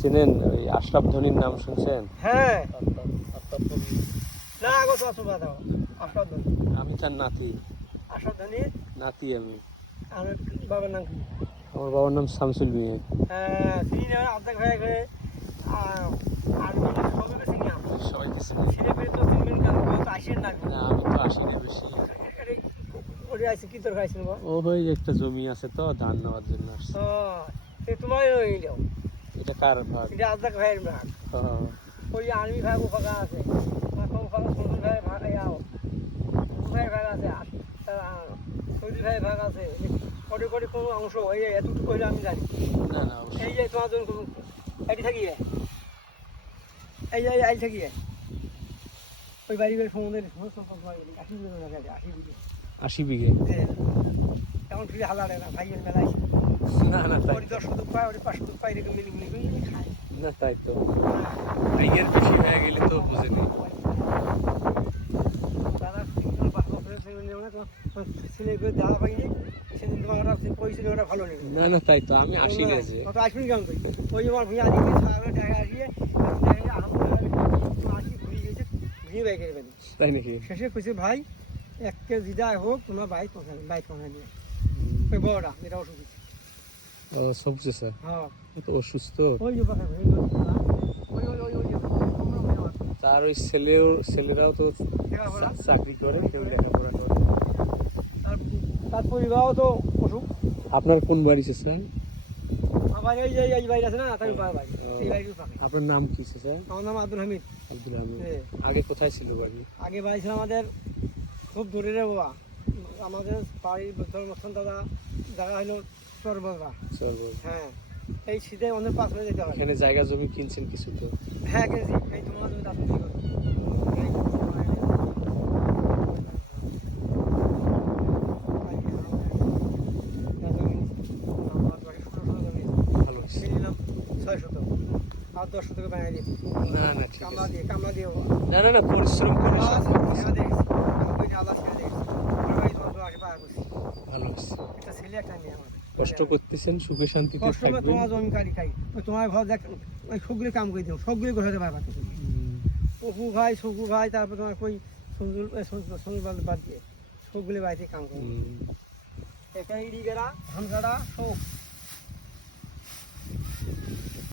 চেনেন ওই আশরাফ ধনির নাম শুনছেন? হ্যাঁ আশরাফ ধনি। না আগো তো আসো দাও আশরাফ ধনী। আমি তার নাতি। আশরাফ ধনী নাতি আমি। আমার বাবার নাম কি? আমার বাবার নাম শামসুল মিয়া। হ্যাঁ চিনি না অর্ধেক হয়ে গেলে আর সবাইকে চিনি আমরা। সবাইকে চিনি। ছেলে পেয়ে তো চিনবেন কেন তো আসেন না না আমি তো আসিনি বেশি। ওটা আছে কি তোর খাইছিল ও ওই একটা জমি আছে তো ধান নেওয়ার জন্য আসছে। সে তোমার ওই যাও এটা কার ভাগ? এটা অর্ধেক ভাইয়ের ভাগ। হ্যাঁ। ওই আর্মি ভাগ ফাঁকা আছে ফাঁকা সৌদি ভাইয়ের ভাগ যাও ভাইয়ের ভাগ আছে সৌদি ভাইয়ের ভাগ আছে কোটি কোটি কোনো অংশ এই এতটুকু হইলে আমি জানি না না অবশ্যই। এই যে তোমার জন্য এটি থাকি এই যে এই থাকি ওই বাড়ি বাড়ি সমুদ্রের 80 বিঘে। এখন ফিরে হালাড়ে না ভাইয়ের মেলায় না না তাই ওই 10 শতক পায় ওই 5 শতক পায় এরকম মিলি মিলি খায় না তাই তো ভাইয়ের বেশি হয়ে গেলে তো বুঝেনি। তারা ছেলে দেওয়া পাইনি সেদিন তোমার ওরা পয়সা ওরা ভালো নেই না না তাই তো আমি আসি না যে। কত আসবেন কেমন তুই ওই আমার ভূমি আজকে সারা দেখা আসিয়ে আসি ঘুরে গেছে ঘুরিয়ে বাইক করে ফেলি তাই নাকি? শেষে কইছে ভাই 1 কেজি দায় হোক তোমার বাইক পৌঁছায় নিয়ে ওই বড়টা যেটা অসুবিধা ও সবুজে স্যার হ্যাঁ তো অসুস্থ। ওই যে পাখা ওই ওই ওই ওই তার ওই ছেলেরাও তো চাকরি করে, কেউ লেখাপড়া করে। তার পরিবারও তো অসুখ। আপনার কোন বাড়ি স্যার? আমার এই বাড়ি আছে না তাই বাড়ি এই বাড়ি পাখা। আপনার নাম কি স্যার? আমার নাম আব্দুল হামিদ। আব্দুল হামিদ। আগে কোথায় ছিল বাড়ি? আগে বাড়ি ছিল আমাদের খুব দূরে রে বাবা আমাদের বাড়ির ধর্মস্থান দাদা জায়গা হলো চরবাবা। হ্যাঁ এই শীতে অনেক পাশ হয়ে যেতে হয়। এখানে জায়গা জমি কিনছেন কিছু তো? হ্যাঁ কিনছি এই তোমার জমি দাস ভালো নিলাম 6 শতক আর 10 শতকে বানিয়ে দিই না না ঠিক কামলা আছে। দিয়ে না না না পরিশ্রম করে ভালো হচ্ছে। কষ্ট করতেছেন, সুখে শান্তিতে থাকবেন। তোমার জমি কাটি খাই তোমার ঘর দেখ ওই সবগুলো কাম করে দিও সবগুলো গোছাতে পারবা অপু ভাই তারপর তোমার কই সঞ্জুল বাদ দিয়ে সবগুলো বাড়িতে কাম করে এখানে ইডি গেরা ধান কাটা সব